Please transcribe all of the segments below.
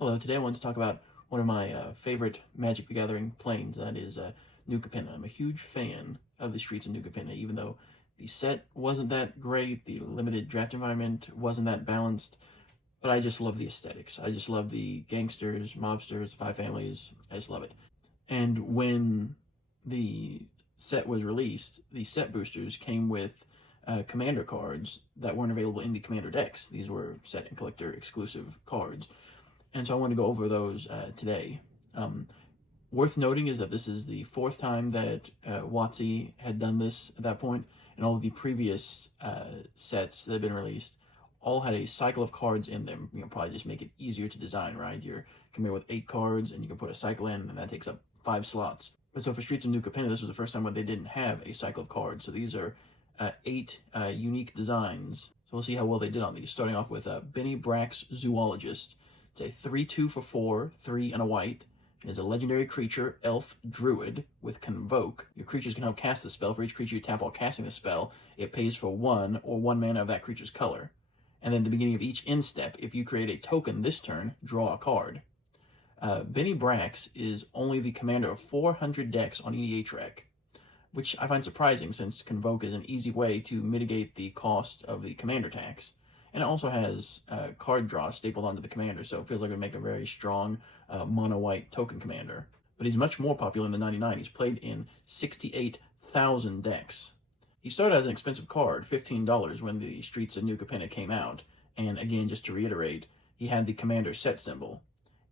Hello, today I wanted to talk about one of my favorite Magic the Gathering planes, that is New Capenna. I'm a huge fan of the Streets of New Capenna, even though the set wasn't that great, the limited draft environment wasn't that balanced, but I just love the aesthetics. I just love the gangsters, mobsters, five families. I just love it. And when the set was released, the set boosters came with commander cards that weren't available in the commander decks. These were set and collector exclusive cards. And so I want to go over those today. Worth noting is that this is the fourth time that WotC had done this at that point, and all of the previous sets that have been released all had a cycle of cards in them. Probably just make it easier to design, right? You're coming with 8 cards, and you can put a cycle in, and that takes up 5 slots. But so for Streets of New Capenna, this was the first time when they didn't have a cycle of cards. So these are 8 unique designs. So we'll see how well they did on these. Starting off with Benny Brack's Zoologist. It's a 3/2 for 4, 3 and a white. It is a legendary creature, elf, druid, with Convoke. Your creatures can help cast the spell. For each creature you tap while casting the spell, it pays for 1 or 1 mana of that creature's color. And then at the beginning of each end step, if you create a token this turn, draw a card. Benny Brax is only the commander of 400 decks on EDHREC, which I find surprising since Convoke is an easy way to mitigate the cost of the commander tax. And it also has card draw stapled onto the commander, so it feels like it would make a very strong mono-white token commander. But he's much more popular in the 99. He's played in 68,000 decks. He started as an expensive card, $15, when the Streets of New Capenna came out. And again, just to reiterate, he had the commander set symbol.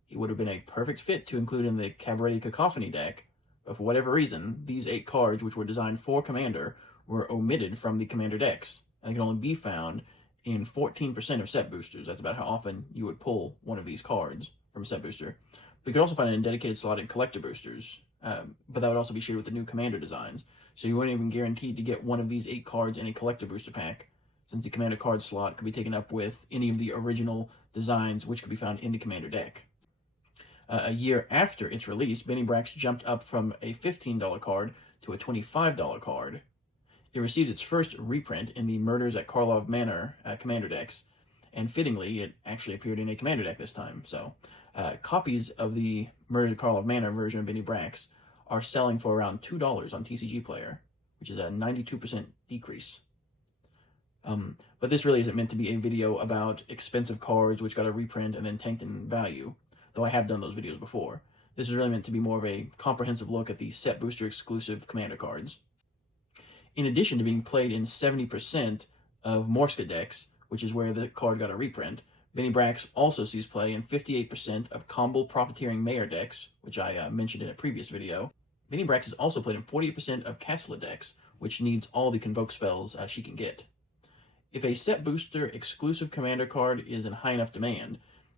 He would have been a perfect fit to include in the Cabaret Cacophony deck, but for whatever reason, these 8 cards, which were designed for commander, were omitted from the commander decks, and can only be found in 14% of set boosters. That's about how often you would pull one of these cards from a set booster. But you could also find it in dedicated slot in collector boosters, but that would also be shared with the new commander designs. So you weren't even guaranteed to get one of these 8 cards in a collector booster pack, since the commander card slot could be taken up with any of the original designs which could be found in the commander deck. A year after its release, Benny Brax jumped up from a $15 card to a $25 card. It received its first reprint in the Murders at Karlov Manor commander decks, and fittingly, it actually appeared in a commander deck this time. So, copies of the Murders at Karlov Manor version of Benny Brax are selling for around $2 on TCG Player, which is a 92% decrease. But this really isn't meant to be a video about expensive cards which got a reprint and then tanked in value, though I have done those videos before. This is really meant to be more of a comprehensive look at the set booster exclusive commander cards. In addition to being played in 70% of Morska decks, which is where the card got a reprint, Benny Brax also sees play in 58% of Combo Profiteering Mayor decks, which I mentioned in a previous video. Benny Brax is also played in 48% of Castla decks, which needs all the Convoke spells she can get. If a set booster exclusive commander card is in high enough demand,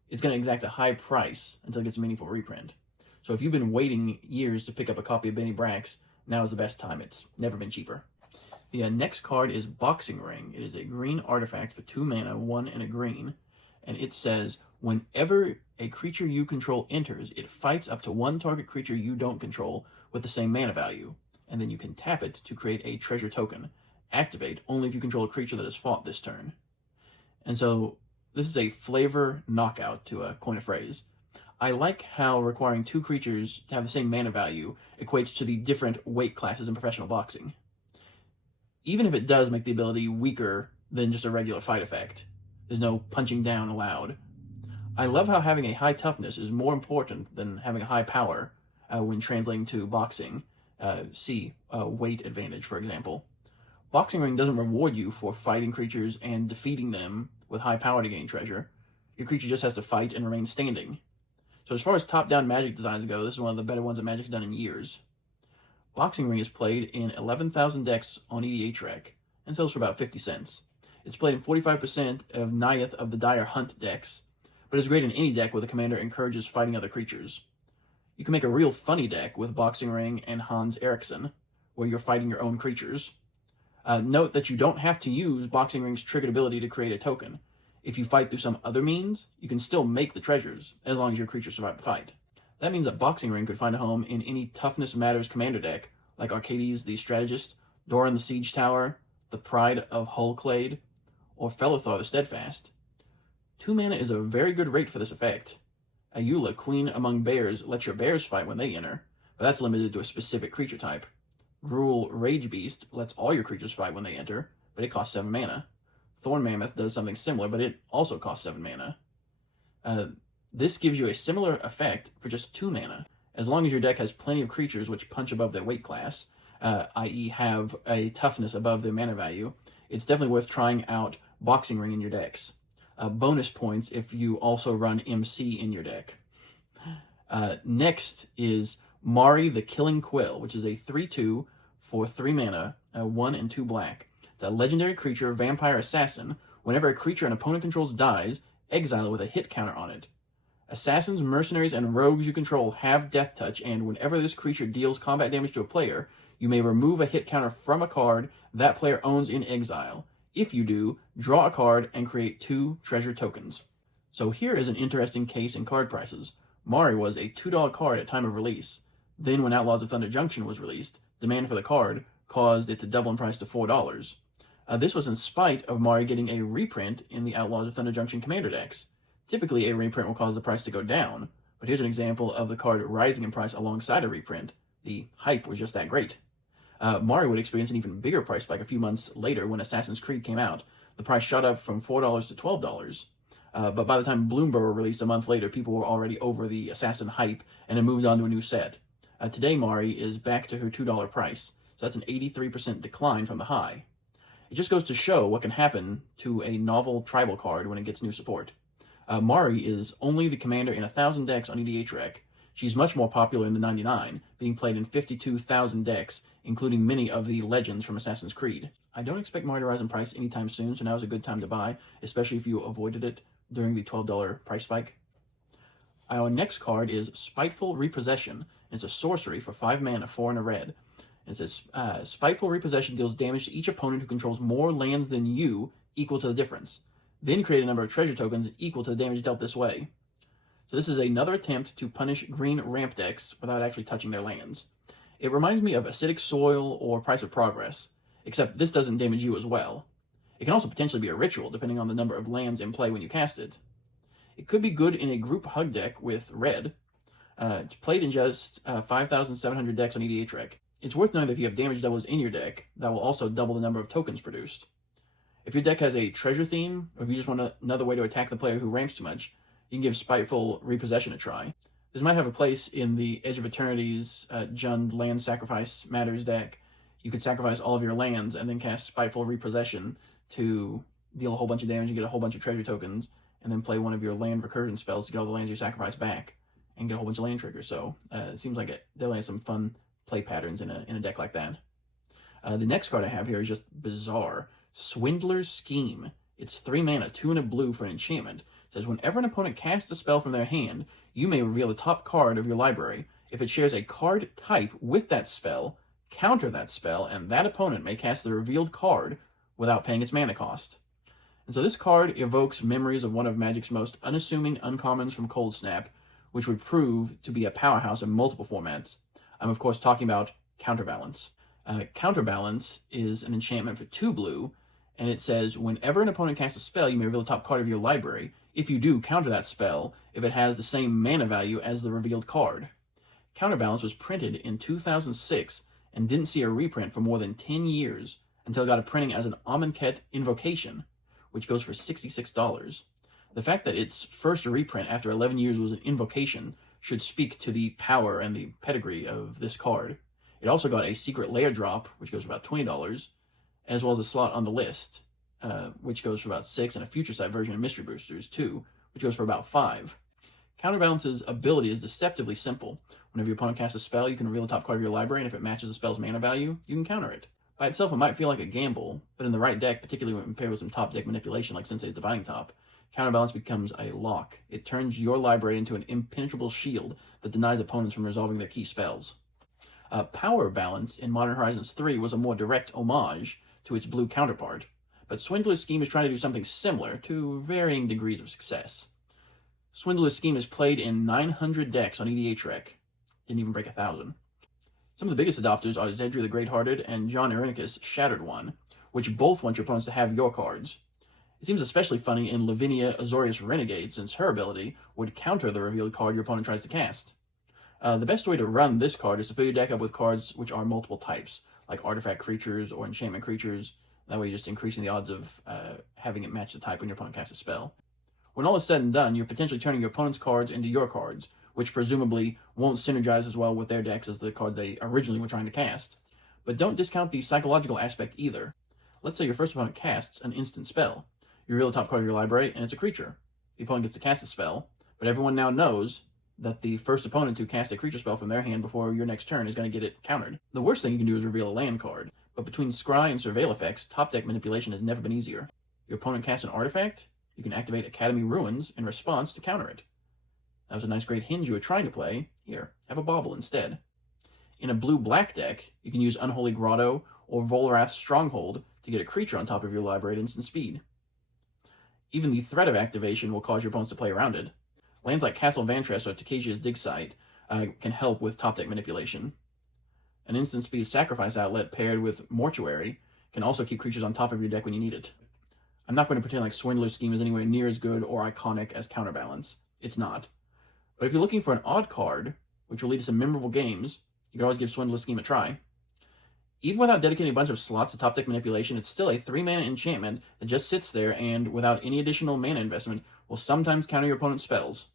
it's going to exact a high price until it gets a meaningful reprint. So if you've been waiting years to pick up a copy of Benny Brax, now is the best time. It's never been cheaper. The next card is Boxing Ring. It is a green artifact for 2 mana, 1 and a green, and it says, whenever a creature you control enters, it fights up to 1 target creature you don't control with the same mana value, and then you can tap it to create a treasure token. Activate only if you control a creature that has fought this turn. And so this is a flavor knockout, to coin a phrase. I like how requiring 2 creatures to have the same mana value equates to the different weight classes in professional boxing, even if it does make the ability weaker than just a regular fight effect. There's no punching down allowed. I love how having a high toughness is more important than having a high power when translating to boxing. See weight advantage, for example. Boxing Ring doesn't reward you for fighting creatures and defeating them with high power to gain treasure. Your creature just has to fight and remain standing. So as far as top-down Magic designs go, this is one of the better ones that Magic's done in years. Boxing Ring is played in 11,000 decks on EDHREC and sells for about 50 cents. It's played in 45% of Nayeth of the Dire Hunt decks, but is great in any deck where the commander encourages fighting other creatures. You can make a real funny deck with Boxing Ring and Hans Eriksson, where you're fighting your own creatures. Note that you don't have to use Boxing Ring's triggered ability to create a token. If you fight through some other means, you can still make the treasures, as long as your creatures survive the fight. That means that Boxing Ring could find a home in any Toughness Matters commander deck, like Arcades the Strategist, Doran the Siege Tower, the Pride of Hullclade, or Felithar the Steadfast. 2 mana is a very good rate for this effect. Ayula, Queen Among Bears, lets your bears fight when they enter, but that's limited to a specific creature type. Gruul, Rage Beast, lets all your creatures fight when they enter, but it costs 7 mana. Thorn Mammoth does something similar, but it also costs 7 mana. This gives you a similar effect for just 2 mana, as long as your deck has plenty of creatures which punch above their weight class, i.e. have a toughness above their mana value. It's definitely worth trying out Boxing Ring in your decks. Bonus points if you also run MC in your deck. Next is Mari the Killing Quill, which is a 3/2 for 3 mana, 1 and 2 black. It's a legendary creature, vampire assassin. Whenever a creature an opponent controls dies, exile it with a hit counter on it. Assassins, mercenaries, and rogues you control have death touch, and whenever this creature deals combat damage to a player, you may remove a hit counter from a card that player owns in exile. If you do, draw a card and create 2 treasure tokens. So here is an interesting case in card prices. Mari was a $2 card at time of release. Then when Outlaws of Thunder Junction was released, demand for the card caused it to double in price to $4. This was in spite of Mari getting a reprint in the Outlaws of Thunder Junction commander decks. Typically, a reprint will cause the price to go down, but here's an example of the card rising in price alongside a reprint. The hype was just that great. Mari would experience an even bigger price spike a few months later when Assassin's Creed came out. The price shot up from $4 to $12. But by the time Bloomburrow released a month later, people were already over the Assassin hype and had moved on to a new set. Today, Mari is back to her $2 price, so that's an 83% decline from the high. It just goes to show what can happen to a novel tribal card when it gets new support. Mari is only the commander in 1,000 decks on EDHREC. She's much more popular in the 99, being played in 52,000 decks, including many of the legends from Assassin's Creed. I don't expect Mari to rise in price anytime soon, so now is a good time to buy, especially if you avoided it during the $12 price spike. Our next card is Spiteful Repossession, and it's a sorcery for 5 mana, 4 and a red. It says, Spiteful Repossession deals damage to each opponent who controls more lands than you, equal to the difference. Then create a number of treasure tokens equal to the damage dealt this way. So this is another attempt to punish green ramp decks without actually touching their lands. It reminds me of Acidic Soil or Price of Progress, except this doesn't damage you as well. It can also potentially be a ritual, depending on the number of lands in play when you cast it. It could be good in a group hug deck with red. It's played in just 5,700 decks on EDHREC. It's worth knowing that if you have damage doubles in your deck, that will also double the number of tokens produced. If your deck has a treasure theme, or if you just want another way to attack the player who ramps too much, you can give Spiteful Repossession a try. This might have a place in the Edge of Eternity's Jund Land Sacrifice Matters deck. You could sacrifice all of your lands and then cast Spiteful Repossession to deal a whole bunch of damage and get a whole bunch of treasure tokens, and then play one of your land recursion spells to get all the lands you sacrifice back and get a whole bunch of land triggers. So it seems like it definitely has some fun play patterns in a deck like that. The next card I have here is just bizarre. Swindler's Scheme. It's 3 mana, 2 and a blue for an enchantment. It says, whenever an opponent casts a spell from their hand, you may reveal the top card of your library. If it shares a card type with that spell, counter that spell, and that opponent may cast the revealed card without paying its mana cost. And so this card evokes memories of one of Magic's most unassuming uncommons from Cold Snap, which would prove to be a powerhouse in multiple formats. I'm of course talking about Counterbalance. Counterbalance is an enchantment for 2 blue, and it says, whenever an opponent casts a spell, you may reveal the top card of your library. If you do, counter that spell if it has the same mana value as the revealed card. Counterbalance was printed in 2006 and didn't see a reprint for more than 10 years until it got a printing as an Amonkhet Invocation, which goes for $66. The fact that its first reprint after 11 years was an Invocation should speak to the power and the pedigree of this card. It also got a Secret Lair drop, which goes for about $20, as well as a slot on the list, which goes for about $6, and a Future Sight version of Mystery Boosters, too, which goes for about $5. Counterbalance's ability is deceptively simple. Whenever your opponent casts a spell, you can reveal the top card of your library, and if it matches the spell's mana value, you can counter it. By itself, it might feel like a gamble, but in the right deck, particularly when paired with some top deck manipulation like Sensei's Dividing Top, Counterbalance becomes a lock. It turns your library into an impenetrable shield that denies opponents from resolving their key spells. Power Balance in Modern Horizons 3 was a more direct homage to its blue counterpart, but Swindler's Scheme is trying to do something similar to varying degrees of success. Swindler's Scheme is played in 900 decks on EDHREC. Didn't even break 1,000. Some of the biggest adopters are Zedri the Great-Hearted and John Irenicus' Shattered One, which both want your opponents to have your cards. It seems especially funny in Lavinia Azorius Renegade, since her ability would counter the revealed card your opponent tries to cast. The best way to run this card is to fill your deck up with cards which are multiple types, like artifact creatures or enchantment creatures. That way you're just increasing the odds of having it match the type when your opponent casts a spell. When all is said and done, you're potentially turning your opponent's cards into your cards, which presumably won't synergize as well with their decks as the cards they originally were trying to cast. But don't discount the psychological aspect either. Let's say your first opponent casts an instant spell. You reveal the top card of your library, and it's a creature. The opponent gets to cast the spell, but everyone now knows that the first opponent to cast a creature spell from their hand before your next turn is going to get it countered. The worst thing you can do is reveal a land card, but between Scry and Surveil effects, top deck manipulation has never been easier. Your opponent casts an artifact, you can activate Academy Ruins in response to counter it. That was a nice great hinge you were trying to play. Here, have a bauble instead. In a blue-black deck, you can use Unholy Grotto or Volrath's Stronghold to get a creature on top of your library at instant speed. Even the threat of activation will cause your opponents to play around it. Lands like Castle Vantress or Takeshia's Dig Site can help with top deck manipulation. An instant speed sacrifice outlet paired with Mortuary can also keep creatures on top of your deck when you need it. I'm not going to pretend like Swindler's Scheme is anywhere near as good or iconic as Counterbalance. It's not. But if you're looking for an odd card, which will lead to some memorable games, you can always give Swindler's Scheme a try. Even without dedicating a bunch of slots to top deck manipulation, it's still a 3-mana enchantment that just sits there and, without any additional mana investment, will sometimes counter your opponent's spells.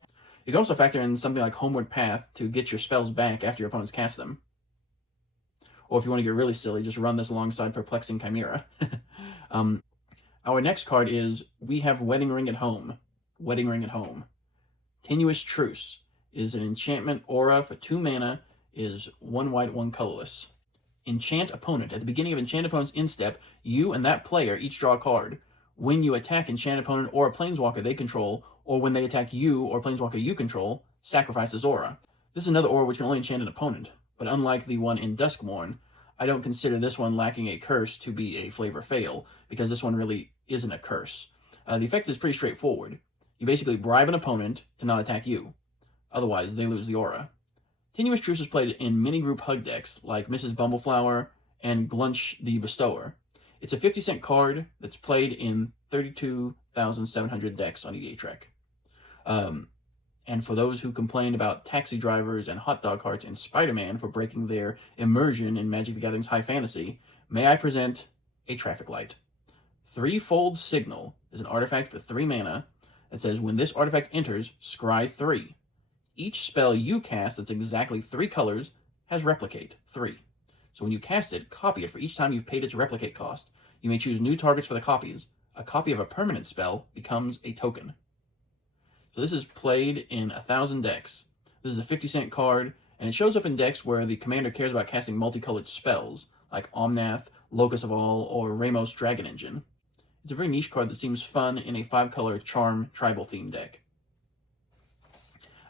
You can also factor in something like Homeward Path to get your spells back after your opponents cast them. Or if you want to get really silly, just run this alongside Perplexing Chimera. Our next card is We Have Wedding Ring at Home. Wedding Ring at Home. Tenuous Truce is an enchantment aura for 2 mana, is 1 white, 1 colorless. Enchant Opponent. At the beginning of Enchant Opponent's instep, you and that player each draw a card. When you attack Enchant Opponent or a Planeswalker they control, or when they attack you or Planeswalker you control, sacrifice this aura. This is another aura which can only enchant an opponent, but unlike the one in Duskmourn, I don't consider this one lacking a curse to be a flavor fail, because this one really isn't a curse. The effect is pretty straightforward. You basically bribe an opponent to not attack you. Otherwise, they lose the aura. Tenuous Truce is played in mini-group hug decks like Mrs. Bumbleflower and Glunch the Bestower. It's a 50-cent card that's played in 32,700 decks on EDH Rec. And for those who complained about taxi drivers and hot dog carts in Spider-Man for breaking their immersion in Magic the Gathering's high fantasy, may I present a traffic light. Threefold Signal is an artifact for 3 mana that says when this artifact enters, scry 3. Each spell you cast that's exactly 3 colors has Replicate, 3. So when you cast it, copy it for each time you've paid its Replicate cost. You may choose new targets for the copies. A copy of a permanent spell becomes a token. So this is played in 1,000 decks. This is a 50-cent card, and it shows up in decks where the commander cares about casting multicolored spells, like Omnath, Locus of All, or Ramos Dragon Engine. It's a very niche card that seems fun in a 5-color Charm tribal-themed deck.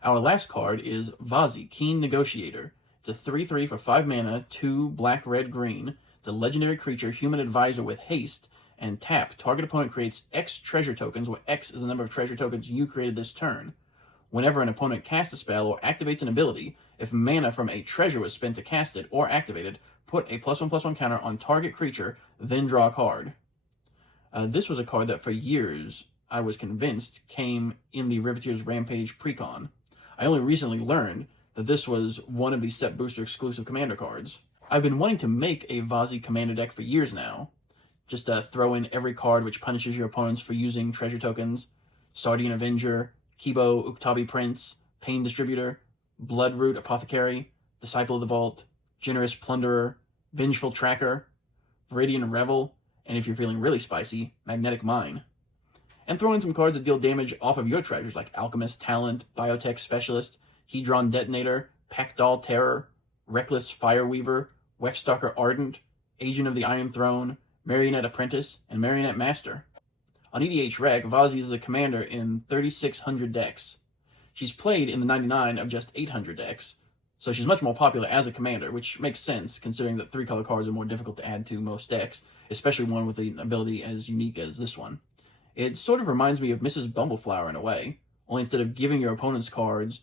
Our last card is Vazi, Keen Negotiator. It's a 3/3 for 5 mana, 2 black, red, green. It's a legendary creature, human advisor with haste, and tap. Target opponent creates X treasure tokens, where X is the number of treasure tokens you created this turn. Whenever an opponent casts a spell or activates an ability, if mana from a treasure was spent to cast it or activate it, put a +1/+1 counter on target creature, then draw a card. This was a card that for years I was convinced came in the Riveteer's Rampage Precon. I only recently learned that this was one of the Set Booster exclusive commander cards. I've been wanting to make a Vazi commander deck for years now. Just throw in every card which punishes your opponents for using treasure tokens. Sardian Avenger, Kibo Uktabi Prince, Pain Distributor, Bloodroot Apothecary, Disciple of the Vault, Generous Plunderer, Vengeful Tracker, Viridian Revel, and if you're feeling really spicy, Magnetic Mine. And throw in some cards that deal damage off of your treasures like Alchemist Talent, Biotech Specialist, Hedron Detonator, Packdoll Terror, Reckless Fireweaver, Wefstalker Ardent, Agent of the Iron Throne, Marionette Apprentice, and Marionette Master. On EDH Rec, Vazi is the commander in 3,600 decks. She's played in the 99 of just 800 decks, so she's much more popular as a commander, which makes sense considering that 3-color cards are more difficult to add to most decks, especially one with an ability as unique as this one. It sort of reminds me of Mrs. Bumbleflower in a way, only instead of giving your opponent's cards,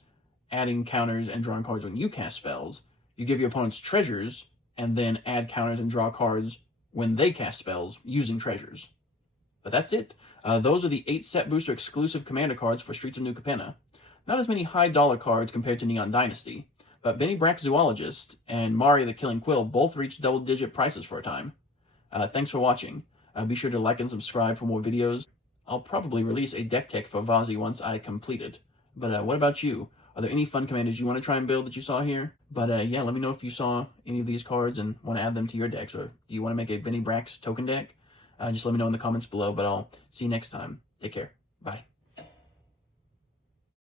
adding counters, and drawing cards when you cast spells, you give your opponent's treasures, and then add counters and draw cards when they cast spells using treasures. But that's it. Those are the 8 set booster exclusive commander cards for Streets of New Capenna. Not as many high dollar cards compared to Neon Dynasty, but Benny Brack's Zoologist and Mari the Killing Quill both reached double-digit prices for a time. Thanks for watching. Be sure to like and subscribe for more videos. I'll probably release a deck tech for Vazi once I complete it. But what about you? Are there any fun commanders you want to try and build that you saw here? But yeah, let me know if you saw any of these cards and want to add them to your decks, or do you want to make a Benny Brack's token deck? Just let me know in the comments below, but I'll see you next time. Take care. Bye.